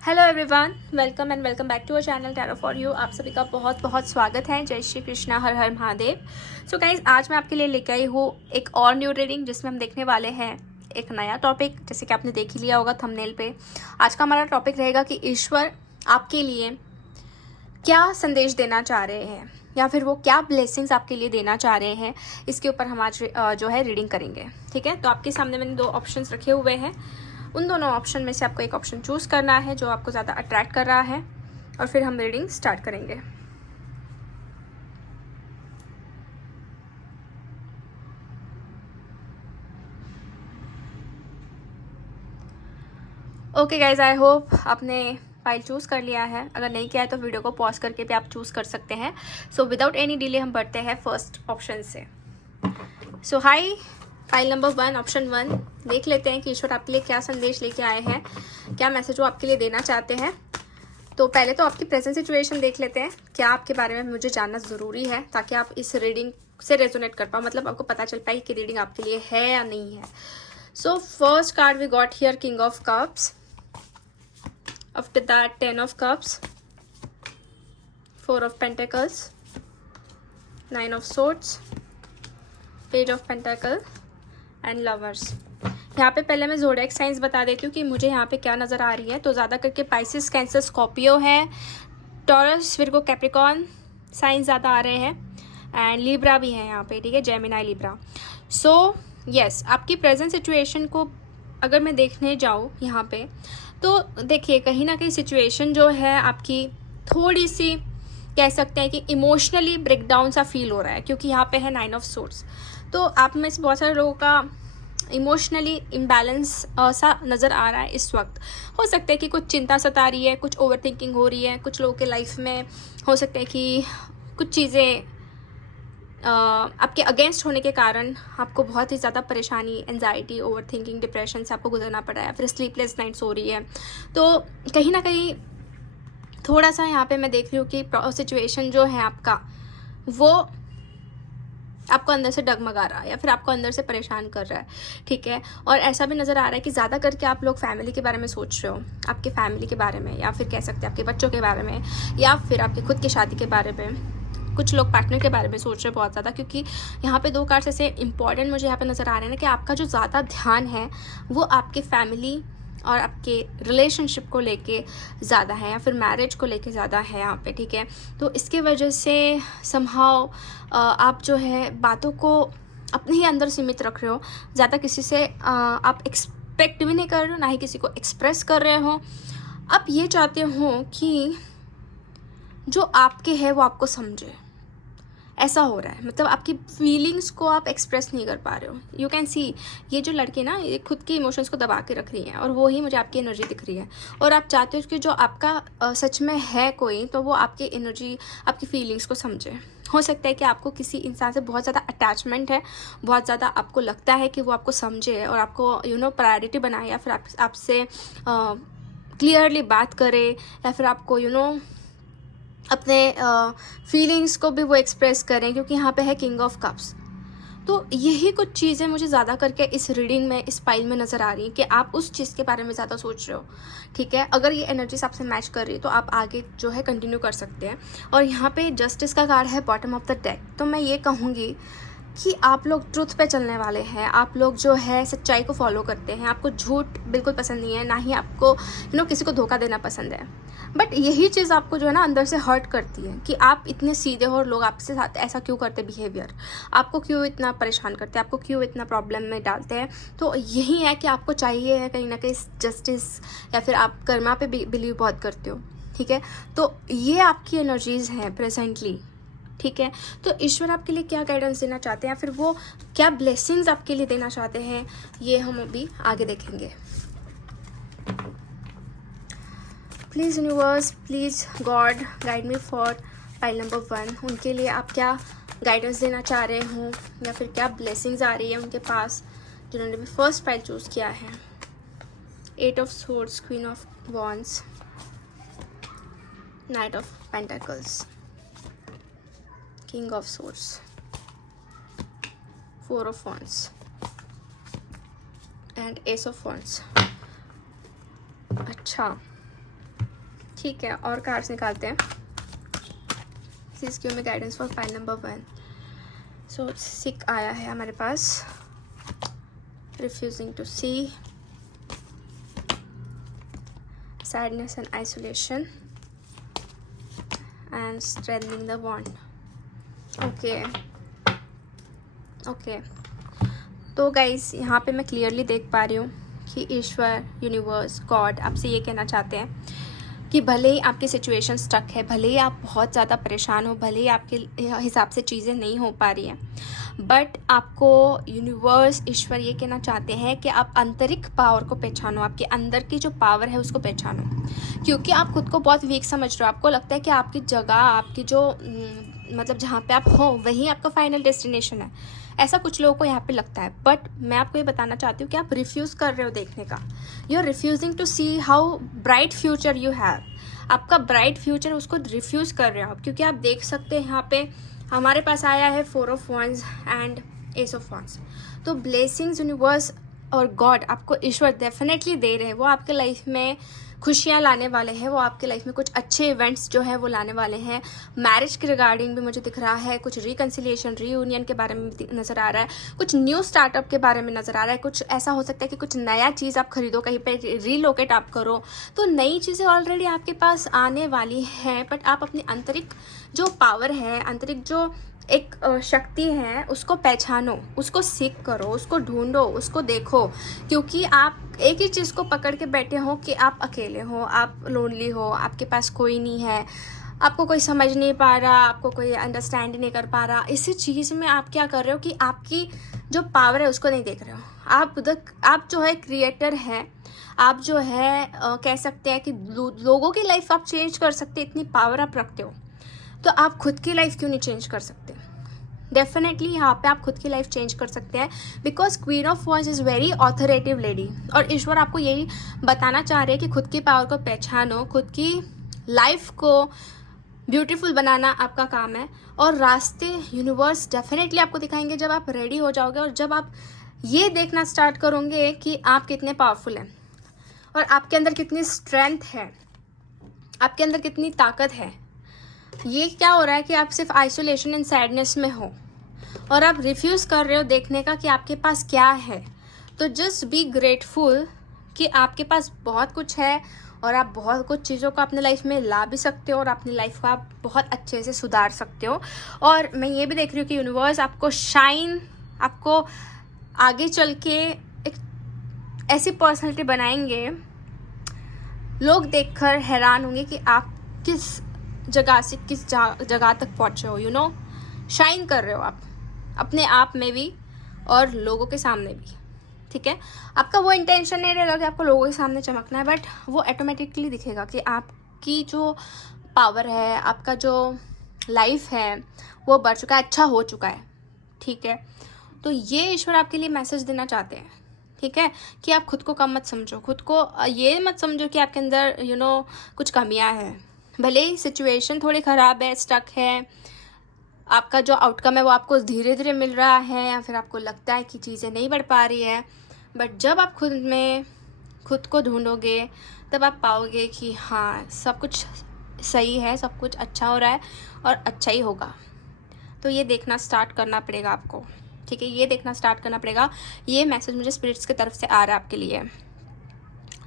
Hello everyone, welcome and welcome back to our channel tarot for you. आप सभी का बहुत बहुत स्वागत है। जय श्री कृष्णा, हर हर महादेव। सो गाइज, आज मैं आपके लिए लेकर आई हूँ एक और न्यू रीडिंग, जिसमें हम देखने वाले हैं एक नया टॉपिक। जैसे कि आपने देख ही लिया होगा थंबनेल पे। आज का हमारा टॉपिक रहेगा कि ईश्वर आपके लिए क्या संदेश देना चाह रहे हैं, या फिर वो क्या ब्लेसिंग्स आपके लिए देना चाह रहे हैं। इसके ऊपर हम आज जो है रीडिंग करेंगे। ठीक है, तो आपके सामने मैंने दो ऑप्शंस रखे हुए हैं। उन दोनों ऑप्शन में से आपको एक ऑप्शन चूज़ करना है जो आपको ज़्यादा अट्रैक्ट कर रहा है, और फिर हम रीडिंग स्टार्ट करेंगे। ओके गाइज, आई होप आपने फाइल चूज़ कर लिया है। अगर नहीं किया है तो वीडियो को पॉज करके भी आप चूज़ कर सकते हैं। सो विदाउट एनी डिले हम बढ़ते हैं फर्स्ट ऑप्शन से। सो हाई, फाइल नंबर 1, ऑप्शन 1। देख लेते हैं कि ईश्वर आपके लिए क्या संदेश लेके आए हैं, क्या मैसेज वो आपके लिए देना चाहते हैं। तो पहले तो आपकी प्रेजेंट सिचुएशन देख लेते हैं, क्या आपके बारे में मुझे जानना ज़रूरी है, ताकि आप इस रीडिंग से रेजोनेट कर पाओ, मतलब आपको पता चल पाए कि रीडिंग आपके लिए है या नहीं है। So first card we got here, king of cups. After that 10 of cups, 4 of pentacles, 9 of swords, page of pentacle and lovers. यहाँ पे पहले मैं ज़ोडिएक साइंस बता देती हूँ कि मुझे यहाँ पे क्या नज़र आ रही है। तो ज़्यादा करके पाइसिस, कैंसर, स्कॉर्पियो है, टॉरस, विर्गो, कैप्रिकॉर्न साइंस ज़्यादा आ रहे हैं, एंड लिब्रा भी है यहाँ पे। ठीक है, जेमिनाई, लिब्रा। सो यस, आपकी प्रेजेंट सिचुएशन को अगर मैं देखने जाऊँ यहाँ पे, तो देखिए कहीं ना कहीं सिचुएशन जो है आपकी थोड़ी सी कह सकते हैं कि इमोशनली ब्रेकडाउन सा फील हो रहा है, क्योंकि यहाँ पे है 9 ऑफ सोर्ड्स। तो आप में से बहुत सारे लोगों का इमोशनली इम्बैलेंस सा नज़र आ रहा है इस वक्त। हो सकता है कि कुछ चिंता सता रही है, कुछ ओवर थिंकिंग हो रही है, कुछ लोगों के लाइफ में हो सकता है कि कुछ चीज़ें आपके अगेंस्ट होने के कारण आपको बहुत ही ज़्यादा परेशानी, एंजाइटी, ओवर थिंकिंग, डिप्रेशन से आपको गुजरना पड़ा है, फिर स्लीपलेस नाइट्स हो रही है। तो कहीं ना कहीं थोड़ा सा यहाँ पे मैं देख रही हूँ कि सिचुएशन जो है आपका, वो आपको अंदर से डगमगा रहा है या फिर आपको अंदर से परेशान कर रहा है। ठीक है, और ऐसा भी नज़र आ रहा है कि ज़्यादा करके आप लोग फैमिली के बारे में सोच रहे हो, आपके फैमिली के बारे में, या फिर कह सकते हैं आपके बच्चों के बारे में, या फिर आपकी खुद की शादी के बारे में। कुछ लोग पार्टनर के बारे में सोच रहे हैं बहुत ज़्यादा, क्योंकि यहाँ पे दो कार्ड्स ऐसे इंपॉर्टेंट मुझे यहाँ पे नज़र आ रहे हैं ना, कि आपका जो ज़्यादा ध्यान है वो आपके फैमिली और आपके रिलेशनशिप को लेके ज़्यादा है, या फिर मैरिज को लेके ज़्यादा है यहाँ पे। ठीक है, तो इसके वजह से समहाउ आप जो है बातों को अपने ही अंदर सीमित रख रहे हो। ज़्यादा किसी से आप एक्सपेक्ट भी नहीं कर रहे हो, ना ही किसी को एक्सप्रेस कर रहे हो। आप ये चाहते हो कि जो आपके है वो आपको समझे, ऐसा हो रहा है। मतलब आपकी फीलिंग्स को आप एक्सप्रेस नहीं कर पा रहे हो। यू कैन सी, ये जो लड़की ना, ये खुद के इमोशंस को दबा के रख रही है, और वो ही मुझे आपकी एनर्जी दिख रही है। और आप चाहते हो कि जो आपका सच में है कोई, तो वो आपकी एनर्जी, आपकी फीलिंग्स को समझे। हो सकता है कि आपको किसी इंसान से बहुत ज़्यादा अटैचमेंट है, बहुत ज़्यादा आपको लगता है कि वो आपको समझे और आपको प्रायोरिटी बनाए, या फिर आपसे क्लियरली बात करे, या फिर आपको अपने फीलिंग्स को भी वो एक्सप्रेस करें, क्योंकि यहाँ पे है किंग ऑफ कप्स। तो यही कुछ चीज़ें मुझे ज़्यादा करके इस रीडिंग में, इस फाइल में नज़र आ रही हैं, कि आप उस चीज़ के बारे में ज़्यादा सोच रहे हो। ठीक है, अगर ये एनर्जीज आपसे मैच कर रही है तो आप आगे जो है कंटिन्यू कर सकते हैं। और यहाँ पे जस्टिस का कार्ड है बॉटम ऑफ द डेक। तो मैं ये कहूँगी कि आप लोग ट्रुथ पे चलने वाले हैं, आप लोग जो है सच्चाई को फॉलो करते हैं। आपको झूठ बिल्कुल पसंद नहीं है, ना ही आपको किसी को धोखा देना पसंद है। बट यही चीज़ आपको जो है ना अंदर से हर्ट करती है, कि आप इतने सीधे हो और लोग आपसे साथ ऐसा क्यों करते, बिहेवियर आपको क्यों इतना परेशान करते हैं, आपको क्यों इतना प्रॉब्लम में डालते हैं। तो यही है कि आपको चाहिए है कहीं ना कहीं जस्टिस, या फिर आप कर्मा पे बिलीव बहुत करते हो। ठीक है, तो ये आपकी एनर्जीज़ हैं प्रेजेंटली। ठीक है, तो ईश्वर आपके लिए क्या गाइडेंस देना चाहते हैं, या फिर वो क्या ब्लेसिंग्स आपके लिए देना चाहते हैं, ये हम अभी आगे देखेंगे। Please universe, please God, guide me for file number 1। उनके लिए आप क्या गाइडेंस देना चाह रहे हो, या फिर क्या ब्लेसिंग्स आ रही है उनके पास, जिन्होंने भी फर्स्ट फाइल चूज़ किया है। 8 of swords, queen of wands, knight of pentacles, king of swords, 4 of wands and ace of wands. अच्छा, ठीक है, और कार्ड्स निकालते हैं। Please give me guidance for pile number 1। So sick आया है हमारे पास, refusing to see, sadness and isolation and strengthening the bond. Okay, तो गाइस यहाँ पे मैं क्लियरली देख पा रही हूँ कि ईश्वर, यूनिवर्स, गॉड आपसे ये कहना चाहते हैं कि भले ही आपकी सिचुएशन स्टक है, भले ही आप बहुत ज़्यादा परेशान हो, भले ही आपके हिसाब से चीज़ें नहीं हो पा रही हैं, बट आपको यूनिवर्स, ईश्वर ये कहना चाहते हैं कि आप आंतरिक पावर को पहचानो, आपके अंदर की जो पावर है उसको पहचानो। क्योंकि आप खुद को बहुत वीक समझ रहे हो, आपको लगता है कि आपकी जगह, आपकी जो मतलब जहाँ पे आप हो वहीं आपका फाइनल डेस्टिनेशन है। ऐसा कुछ लोगों को यहाँ पे लगता है, बट मैं आपको ये बताना चाहती हूँ कि आप रिफ्यूज़ कर रहे हो देखने का। You are refusing to see how bright future you have. आपका ब्राइट फ्यूचर, उसको रिफ्यूज़ कर रहे हो आप, क्योंकि आप देख सकते हैं यहाँ पे हमारे पास आया है 4 of wands and ace of wands। तो ब्लेसिंग्स यूनिवर्स और गॉड आपको, ईश्वर डेफिनेटली दे रहे हैं। वो आपके लाइफ में खुशियाँ लाने वाले हैं, वो आपके लाइफ में कुछ अच्छे इवेंट्स जो है वो लाने वाले हैं। मैरिज के रिगार्डिंग भी मुझे दिख रहा है, कुछ रिकन्सिलिएशन, रीयूनियन के बारे में नज़र आ रहा है, कुछ न्यू स्टार्टअप के बारे में नज़र आ रहा है, कुछ ऐसा हो सकता है कि कुछ नया चीज़ आप खरीदो, कहीं पे रीलोकेट आप करो। तो नई चीज़ें ऑलरेडी आपके पास आने वाली हैं, बट आप अपनी आंतरिक जो पावर है, आंतरिक जो एक शक्ति है, उसको पहचानो, उसको सीख करो, उसको ढूंढो, उसको देखो। क्योंकि आप एक ही चीज़ को पकड़ के बैठे हो कि आप अकेले हो, आप लोनली हो, आपके पास कोई नहीं है, आपको कोई समझ नहीं पा रहा, आपको कोई अंडरस्टैंड नहीं कर पा रहा। इसी चीज़ में आप क्या कर रहे हो कि आपकी जो पावर है उसको नहीं देख रहे हो। आप जो है क्रिएटर है, आप जो है कह सकते हैं कि लोगों की लाइफ आप चेंज कर सकते, इतनी पावर आप रखते हो, तो आप खुद की लाइफ क्यों नहीं चेंज कर सकते? डेफिनेटली यहाँ पे आप खुद की लाइफ चेंज कर सकते हैं, because queen of wands is very authoritative lady. और ईश्वर आपको यही बताना चाह रहे हैं कि खुद की पावर को पहचानो, खुद की लाइफ को ब्यूटीफुल बनाना आपका काम है। और रास्ते यूनिवर्स डेफिनेटली आपको दिखाएंगे जब आप रेडी हो जाओगे, और जब आप ये देखना स्टार्ट करोगे कि आप कितने पावरफुल हैं और आपके अंदर कितनी स्ट्रेंथ है, आपके अंदर कितनी ताकत है। ये क्या हो रहा है कि आप सिर्फ आइसोलेशन एंड सैडनेस में हो और आप रिफ्यूज़ कर रहे हो देखने का कि आपके पास क्या है। तो जस्ट बी ग्रेटफुल कि आपके पास बहुत कुछ है और आप बहुत कुछ चीज़ों को अपने लाइफ में ला भी सकते हो और अपनी लाइफ को आप बहुत अच्छे से सुधार सकते हो। और मैं ये भी देख रही हूँ कि यूनिवर्स आपको शाइन, आपको आगे चल के एक ऐसी पर्सनैलिटी बनाएंगे, लोग देखकर हैरान होंगे कि आप किस जगह से किस जगह तक पहुँचे हो। यू नो, शाइन कर रहे हो आप अपने आप में भी और लोगों के सामने भी। ठीक है, आपका वो इंटेंशन नहीं रहेगा कि आपको लोगों के सामने चमकना है, बट वो ऑटोमेटिकली दिखेगा कि आपकी जो पावर है, आपका जो लाइफ है वो बढ़ चुका है, अच्छा हो चुका है। ठीक है, तो ये ईश्वर आपके लिए मैसेज देना चाहते हैं। ठीक है, कि आप खुद को कम मत समझो, खुद को ये मत समझो कि आपके अंदर कुछ कमियां हैं। भले ही सिचुएशन थोड़ी ख़राब है, स्टक है, आपका जो आउटकम है वो आपको धीरे धीरे मिल रहा है, या फिर आपको लगता है कि चीज़ें नहीं बढ़ पा रही है, बट जब आप खुद को ढूंढोगे तब आप पाओगे कि हाँ, सब कुछ सही है, सब कुछ अच्छा हो रहा है और अच्छा ही होगा। तो ये देखना स्टार्ट करना पड़ेगा आपको। ठीक है, ये देखना स्टार्ट करना पड़ेगा। ये मैसेज मुझे स्पिरिट्स की तरफ से आ रहा है आपके लिए।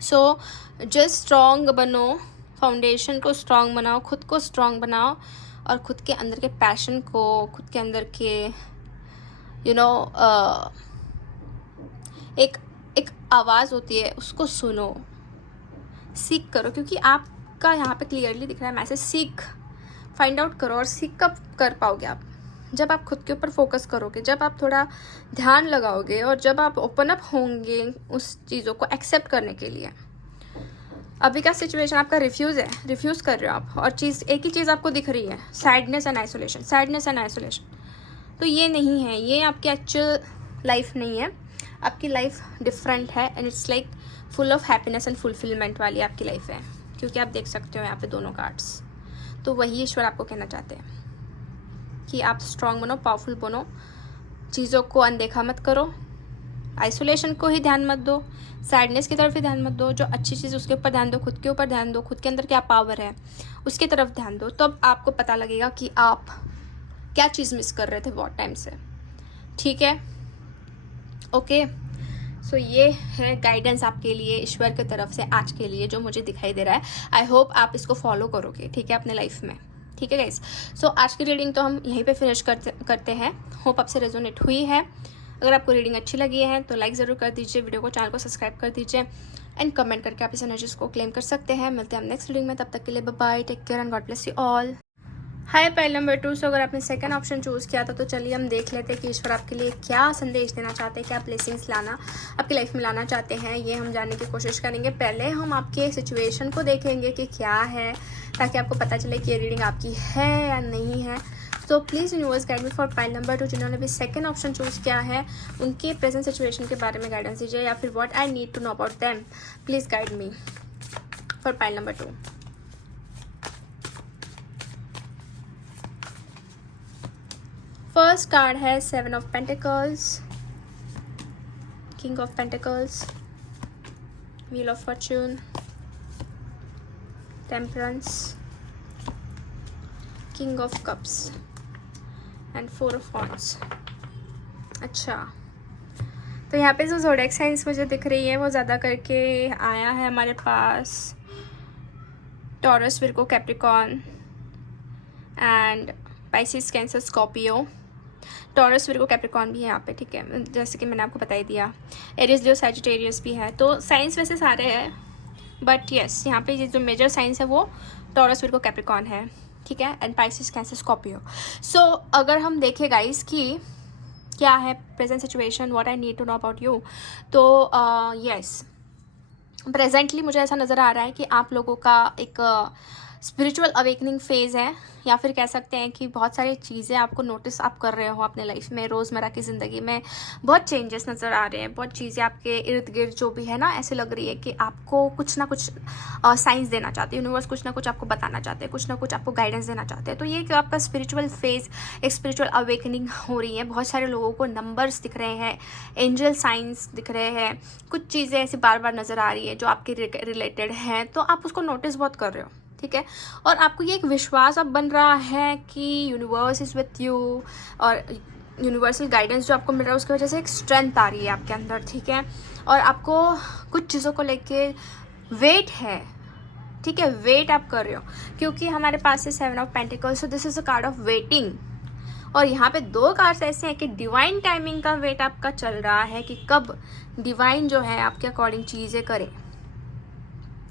सो जस्ट स्ट्रॉन्ग बनो, फाउंडेशन को स्ट्रॉन्ग बनाओ, खुद को स्ट्रॉन्ग बनाओ और खुद के अंदर के पैशन को, खुद के अंदर के एक आवाज़ होती है उसको सुनो, सीख करो। क्योंकि आपका यहाँ पे क्लियरली दिख रहा है मैसेज, सीख, फाइंड आउट करो। और सीख कब कर पाओगे आप? जब आप खुद के ऊपर फोकस करोगे, जब आप थोड़ा ध्यान लगाओगे और जब आप ओपन अप होंगे उस चीज़ों को एक्सेप्ट करने के लिए। अभी का सिचुएशन आपका रिफ्यूज़ कर रहे हो आप, और एक ही चीज़ आपको दिख रही है, सैडनेस एंड आइसोलेशन। तो ये नहीं है, ये आपकी एक्चुअल लाइफ नहीं है। आपकी लाइफ डिफरेंट है and it's like full of happiness and fulfilment वाली आपकी लाइफ है। क्योंकि आप देख सकते हो यहाँ पे दोनों कार्ड्स। तो वही ईश्वर आपको कहना चाहते हैं कि आप स्ट्रॉन्ग बनो, पावरफुल बनो, चीज़ों को अनदेखा मत करो आइसोलेशन को ही ध्यान मत दो, सैडनेस की तरफ ही ध्यान मत दो, जो अच्छी चीज़ उसके ऊपर ध्यान दो, खुद के ऊपर ध्यान दो, खुद के अंदर क्या पावर है उसकी तरफ ध्यान दो। तब आपको पता लगेगा कि आप क्या चीज़ मिस कर रहे थे बहुत टाइम से। ठीक है, ओके। सो ये है गाइडेंस आपके लिए ईश्वर की तरफ से आज के लिए जो मुझे दिखाई दे रहा है। आई होप आप इसको फॉलो करोगे, ठीक है, अपने लाइफ में। ठीक है गाइस, सो आज की रीडिंग तो हम यहीं पे फिनिश करते हैं। होप आपसे रेजोनेट हुई है। अगर आपको रीडिंग अच्छी लगी है तो लाइक ज़रूर कर दीजिए, वीडियो को, चैनल को सब्सक्राइब कर दीजिए एंड कमेंट करके आप इस एनर्जीज को क्लेम कर सकते हैं। मिलते हैं हम नेक्स्ट रीडिंग में, तब तक के लिए bye bye, take care and god bless you all. Hi pile number 2। So अगर आपने सेकंड ऑप्शन चूज़ किया था तो चलिए हम देख लेते हैं कि ईश्वर आपके लिए क्या संदेश देना चाहते हैं, क्या ब्लेसिंग्स लाना आपकी लाइफ में लाना चाहते हैं, ये हम जानने की कोशिश करेंगे। पहले हम आपके सिचुएशन को देखेंगे कि क्या है, ताकि आपको पता चले कि ये रीडिंग आपकी है या नहीं है। तो please universe guide me for pile number 2। जिन्होंने भी सेकंड ऑप्शन चूज़ किया है उनके प्रेजेंट सिचुएशन के बारे में गाइडेंस दीजिए, या फिर what I need to know about them. Please guide me for pile number 2। First card है 7 of pentacles, king of pentacles, wheel of fortune, temperance, king of cups and 4 of wands. अच्छा, तो यहाँ पे जो zodiac science मुझे दिख रही है वो ज़्यादा करके आया है हमारे पास Taurus, Virgo, Capricorn and Pisces, Cancer, Scorpio. Taurus, Virgo, Capricorn भी है यहाँ पे, ठीक है, जैसे कि मैंने आपको बता ही दिया। एरिस, लियो, सैजिटेरियस भी है। तो साइंस वैसे सारे हैं, बट यस यहाँ पे ये जो मेजर साइंस है वो टॉरस, विर्गो, कैप्रिकॉर्न है, ठीक है, and Pisces, Cancer, Scorpio. So अगर हम देखें गाइस कि क्या है present situation, what I need to know about you, तो यस प्रेजेंटली मुझे ऐसा नज़र आ रहा है कि आप लोगों का एक स्पिरिचुअल अवेकनिंग फेज़ है, या फिर कह सकते हैं कि बहुत सारी चीज़ें आपको नोटिस आप कर रहे हो अपने लाइफ में, रोज़मर्रा की ज़िंदगी में बहुत चेंजेस नज़र आ रहे हैं, बहुत चीज़ें आपके इर्द गिर्द जो भी है ना, ऐसे लग रही है कि आपको कुछ ना कुछ साइंस देना चाहते हैं, यूनिवर्स कुछ ना कुछ आपको बताना चाहते हैं, कुछ ना कुछ आपको गाइडेंस देना चाहते हैं। तो ये कि आपका स्पिरिचुअल फेज़, एक स्पिरिचुअल अवेकनिंग हो रही है। बहुत सारे लोगों को नंबर्स दिख रहे हैं, एंजल साइंस दिख रहे हैं, कुछ चीज़ें ऐसी बार बार नज़र आ रही है जो आपके रिलेटेड हैं, तो आप उसको नोटिस बहुत कर रहे हो, ठीक है। और आपको ये एक विश्वास अब बन रहा है कि यूनिवर्स इज़ विथ यू, और यूनिवर्सल गाइडेंस जो आपको मिल रहा है उसकी वजह से एक स्ट्रेंथ आ रही है आपके अंदर, ठीक है। और आपको कुछ चीज़ों को लेके वेट है, ठीक है, वेट आप कर रहे हो, क्योंकि हमारे पास है 7 of pentacles, so this is a card of waiting. और यहाँ पे 2 कार्ड्स ऐसे हैं कि डिवाइन टाइमिंग का वेट आपका चल रहा है कि कब डिवाइन जो है आपके अकॉर्डिंग चीज़ें करे,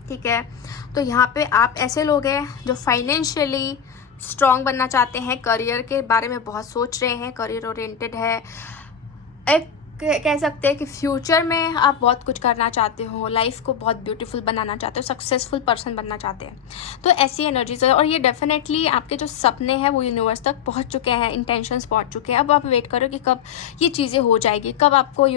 ठीक है। तो यहाँ पे आप ऐसे लोग हैं जो फाइनेंशियली स्ट्रॉन्ग बनना चाहते हैं, करियर के बारे में बहुत सोच रहे हैं, करियर ओरिएंटेड है, एक कह सकते हैं कि फ्यूचर में आप बहुत कुछ करना चाहते हो, लाइफ को बहुत ब्यूटीफुल बनाना चाहते हो, सक्सेसफुल पर्सन बनना चाहते हैं। तो ऐसी एनर्जीज है, और ये डेफिनेटली आपके जो सपने हैं वो यूनिवर्स तक पहुंच चुके हैं, इंटेंशंस पहुंच चुके हैं। अब आप वेट करो कि कब ये चीज़ें हो जाएगी, कब आपको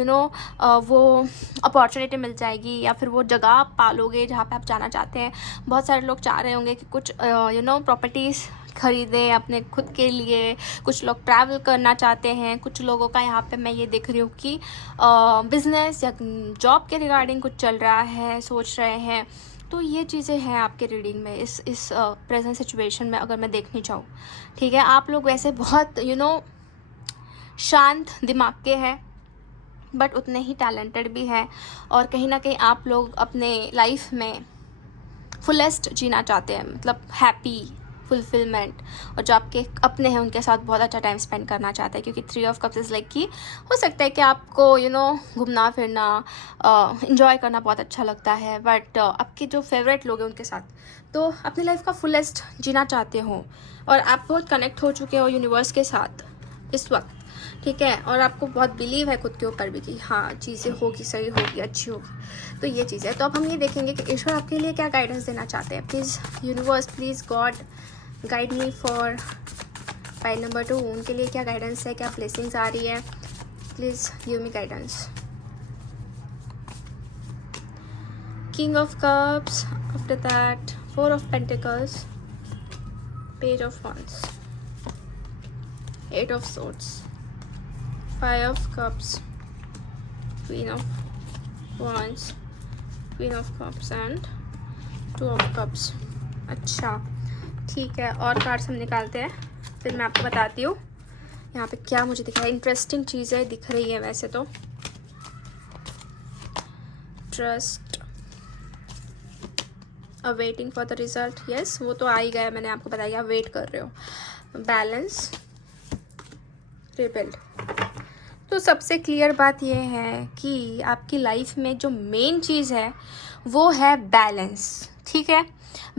वो अपॉर्चुनिटी मिल जाएगी, या फिर वो जगह आप पालोगे जहाँ पर आप जाना चाहते हैं। बहुत सारे लोग चाह रहे होंगे कि कुछ प्रॉपर्टीज़ खरीदें अपने खुद के लिए, कुछ लोग ट्रैवल करना चाहते हैं, कुछ लोगों का यहाँ पे मैं ये देख रही हूँ कि बिजनेस या जॉब के रिगार्डिंग कुछ चल रहा है, सोच रहे हैं। तो ये चीज़ें हैं आपके रीडिंग में, इस प्रेजेंट सिचुएशन में अगर मैं देखनी चाहूँ, ठीक है। आप लोग वैसे बहुत शांत दिमाग के हैं, बट उतने ही टैलेंटेड भी हैं, और कहीं ना कहीं आप लोग अपने लाइफ में फुलेस्ट जीना चाहते हैं, मतलब हैप्पी, फुलफिलमेंट, और जो आपके अपने हैं उनके साथ बहुत अच्छा टाइम स्पेंड करना चाहते हैं। क्योंकि 3 ऑफ कप्स इज़ लाइक कि हो सकता है कि आपको घूमना फिरना, इन्जॉय करना बहुत अच्छा लगता है, बट आपके जो फेवरेट लोग हैं उनके साथ तो अपनी लाइफ का फुलेस्ट जीना चाहते हो, और आप बहुत कनेक्ट हो चुके हो यूनिवर्स के साथ इस वक्त, ठीक है। और आपको बहुत बिलीव है खुद के ऊपर भी कि हाँ चीज़ें होगी, सही होगी, अच्छी होगी। तो ये चीज़ है। तो अब हम ये देखेंगे कि ईश्वर आपके लिए क्या गाइडेंस देना चाहते हैं। Please universe, please God guide me for pile number 2। उनके लिए क्या गाइडेंस है, क्या ब्लेसिंग्स आ रही है, please give me guidance. King of cups, after that 4 of pentacles, page of wands, 8 of swords, 5 of cups, queen of wands, queen of cups and to of cups. अच्छा ठीक है, और कार्ड्स हम निकालते हैं, फिर मैं आपको बताती हूँ यहाँ पे क्या मुझे दिख रहा है। इंटरेस्टिंग चीज़ें दिख रही है वैसे तो। Trust, waiting for the result, yes वो तो आ ही गया, मैंने आपको बताया वेट कर रहे हो। Balance, rebuild. तो सबसे क्लियर बात यह है कि आपकी लाइफ में जो मेन चीज़ है वो है बैलेंस, ठीक है।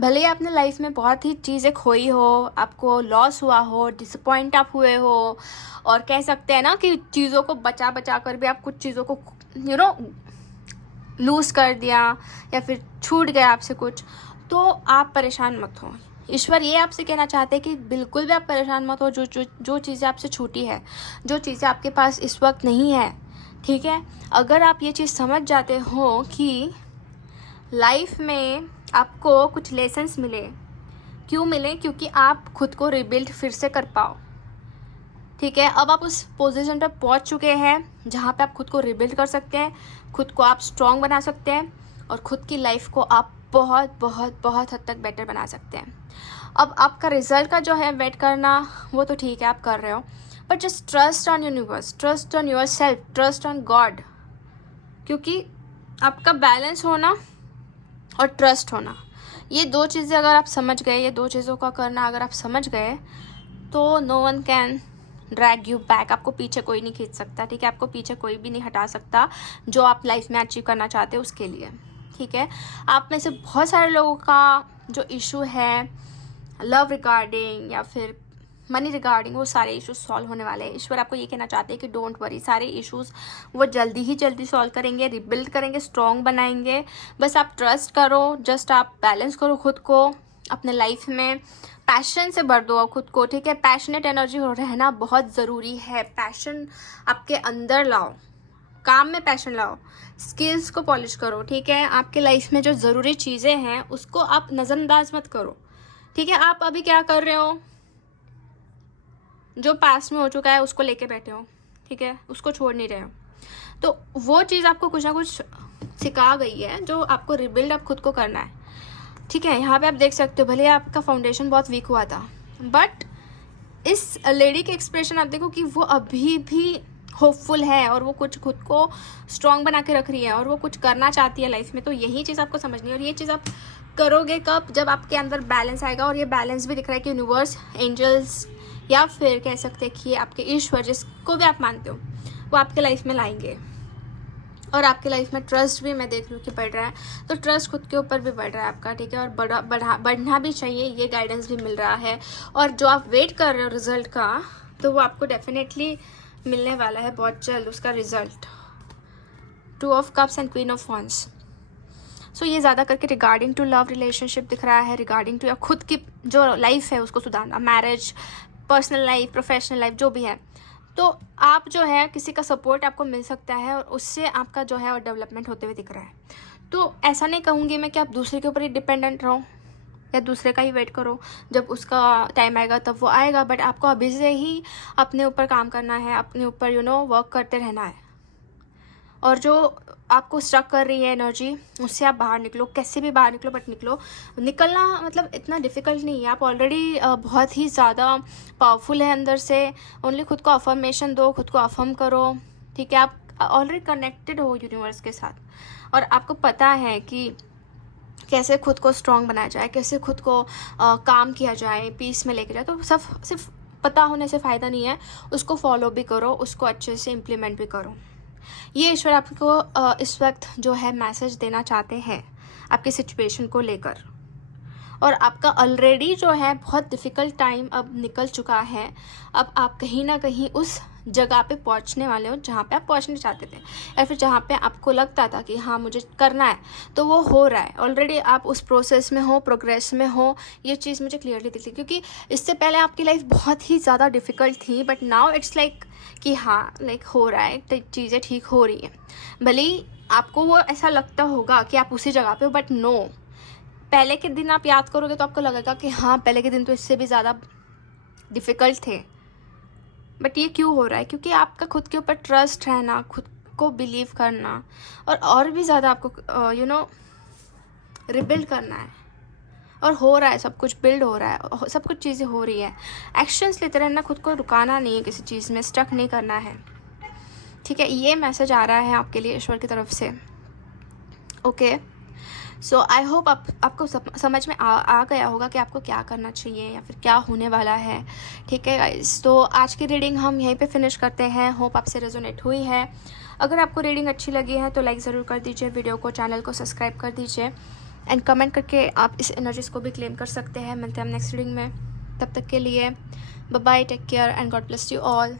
भले ही आपने लाइफ में बहुत ही चीज़ें खोई हो, आपको लॉस हुआ हो, डिसअपॉइंट आप हुए हो, और कह सकते हैं ना कि चीज़ों को बचा बचा कर भी आप कुछ चीज़ों को लूज़ कर दिया या फिर छूट गया आपसे कुछ, तो आप परेशान मत हो। ईश्वर ये आपसे कहना चाहते हैं कि बिल्कुल भी आप परेशान मत हो। जो चीज़ें आपसे छूटी है, जो चीज़ें आपके पास इस वक्त नहीं है, ठीक है, अगर आप ये चीज़ समझ जाते हो कि लाइफ में आपको कुछ लेसन्स मिले, क्यों मिले, क्योंकि आप खुद को रिबिल्ड फिर से कर पाओ, ठीक है। अब आप उस पोजीशन पर पहुंच चुके हैं जहां पे आप खुद को रिबिल्ड कर सकते हैं, खुद को आप स्ट्रॉन्ग बना सकते हैं, और खुद की लाइफ को आप बहुत बहुत बहुत हद तक बेटर बना सकते हैं। अब आपका रिजल्ट का जो है वेट करना, वो तो ठीक है आप कर रहे हो, but just trust on universe, trust on your self, trust on God, क्योंकि आपका बैलेंस होना और ट्रस्ट होना, ये दो चीज़ें अगर आप समझ गए, ये दो चीज़ों का करना अगर आप समझ गए, तो no one can drag you back. आपको पीछे कोई नहीं खींच सकता, ठीक है। आपको पीछे कोई भी नहीं हटा सकता जो आप लाइफ में अचीव करना चाहते हो उसके लिए, ठीक है। आप में से बहुत सारे लोगों का जो इशू है लव रिगार्डिंग या फिर मनी रिगार्डिंग, वो सारे इश्यूज सॉल्व होने वाले हैं। ईश्वर आपको ये कहना चाहते हैं कि डोंट वरी, सारे इश्यूज वो जल्दी सॉल्व करेंगे, रिबिल्ड करेंगे, स्ट्रॉन्ग बनाएंगे। बस आप ट्रस्ट करो, जस्ट आप बैलेंस करो खुद को अपने लाइफ में, पैशन से भर दो खुद को, ठीक है। पैशनेट एनर्जी रहना बहुत ज़रूरी है। पैशन आपके अंदर लाओ, काम में पैशन लाओ, स्किल्स को पॉलिश करो, ठीक है। आपके लाइफ में जो ज़रूरी चीज़ें हैं उसको आप नज़रअंदाज मत करो, ठीक है। आप अभी क्या कर रहे हो, जो पास्ट में हो चुका है उसको लेके बैठे हो, ठीक है, उसको छोड़ नहीं रहे हो, तो वो चीज़ आपको कुछ ना कुछ सिखा गई है जो आपको रिबिल्ड अब खुद को करना है, ठीक है। यहाँ पे आप देख सकते हो भले आपका फाउंडेशन बहुत वीक हुआ था, बट इस लेडी के एक्सप्रेशन आप देखो कि वो अभी भी होपफुल है और वो कुछ खुद को स्ट्रॉन्ग बना के रख रही है और वो कुछ करना चाहती है लाइफ में। तो यही चीज़ आपको समझनी है, और ये चीज़ आप करोगे कब, जब आपके अंदर बैलेंस आएगा। और ये बैलेंस भी दिख रहा है कि यूनिवर्स, एंजल्स, या फिर कह सकते हैं कि आपके ईश्वर, जिसको भी आप मानते हो, वो आपके लाइफ में लाएंगे। और आपके लाइफ में ट्रस्ट भी मैं देख रही हूँ कि बढ़ रहा है, तो ट्रस्ट खुद के ऊपर भी बढ़ रहा है आपका, ठीक है। और बढ़ना भी चाहिए, ये गाइडेंस भी मिल रहा है। और जो आप वेट कर रहे हो रिजल्ट का, तो वो आपको डेफिनेटली मिलने वाला है बहुत जल्द उसका result. Two of cups and queen of wands. So ये ज़्यादा करके रिगार्डिंग टू लव रिलेशनशिप दिख रहा है, रिगार्डिंग टू या खुद की जो लाइफ है उसको सुधारना, marriage, personal life, professional life, जो भी है। तो आप जो है किसी का सपोर्ट आपको मिल सकता है और उससे आपका जो है और डेवलपमेंट होते हुए दिख रहा है। तो ऐसा नहीं कहूँगी मैं कि आप दूसरे के ऊपर ही डिपेंडेंट रहो या दूसरे का ही वेट करो, जब उसका टाइम आएगा तब वो आएगा। बट आपको अभी से ही अपने ऊपर काम करना है, अपने ऊपर वर्क करते रहना है। और जो आपको स्ट्रक कर रही है एनर्जी, उससे आप बाहर निकलो, कैसे भी बाहर निकलो, बट निकलो। निकलना मतलब इतना डिफ़िकल्ट नहीं है, आप ऑलरेडी बहुत ही ज़्यादा पावरफुल है अंदर से। ओनली खुद को अफर्मेशन दो, खुद को अफर्म करो, ठीक है। आप ऑलरेडी कनेक्टेड हो यूनिवर्स के साथ, और आपको पता है कि कैसे खुद को स्ट्रॉन्ग बनाया जाए, कैसे खुद को काम किया जाए, पीस में लेके जाए। तो सब सिर्फ पता होने से फ़ायदा नहीं है, उसको फॉलो भी करो, उसको अच्छे से इम्प्लीमेंट भी करो। ये ईश्वर आपको इस वक्त जो है मैसेज देना चाहते हैं आपकी सिचुएशन को लेकर। और आपका ऑलरेडी जो है बहुत डिफ़िकल्ट टाइम अब निकल चुका है। अब आप कहीं ना कहीं उस जगह पे पहुंचने वाले हो जहाँ पे आप पहुंचना चाहते थे, या फिर जहाँ पे आपको लगता था कि हाँ मुझे करना है, तो वो हो रहा है ऑलरेडी। आप उस प्रोसेस में हो, प्रोग्रेस में हो। ये चीज़ मुझे क्लियरली दिखती, क्योंकि इससे पहले आपकी लाइफ बहुत ही ज़्यादा डिफ़िकल्ट थी, बट नाउ इट्स लाइक कि हाँ लाइक हो रहा है, चीज़ें ठीक हो रही हैं। भले ही आपको वो ऐसा लगता होगा कि आप उसी जगह पे हो, बट नो, पहले के दिन आप याद करोगे तो आपको लगेगा कि हाँ पहले के दिन तो इससे भी ज़्यादा डिफ़िकल्ट थे। बट ये क्यों हो रहा है? क्योंकि आपका खुद के ऊपर ट्रस्ट है ना, खुद को बिलीव करना और भी ज़्यादा आपको रिबिल्ड करना है। और हो रहा है, सब कुछ बिल्ड हो रहा है, सब कुछ चीज़ें हो रही है। एक्शंस लेते रहना, खुद को रुकाना नहीं है, किसी चीज़ में स्टक नहीं करना है, ठीक है। ये मैसेज आ रहा है आपके लिए ईश्वर की तरफ से। ओके, सो आई होप आपको समझ में आ गया होगा कि आपको क्या करना चाहिए या फिर क्या होने वाला है, ठीक है गाइस। तो आज की रीडिंग हम यहीं पे फिनिश करते हैं। होप आपसे रेजोनेट हुई है। अगर आपको रीडिंग अच्छी लगी है तो लाइक ज़रूर कर दीजिए, वीडियो को, चैनल को सब्सक्राइब कर दीजिए एंड कमेंट करके आप इस एनर्जीज़ को भी क्लेम कर सकते हैं। मिलते हैं हम नेक्स्ट रीडिंग में, तब तक के लिए bye bye, take care and god bless you all.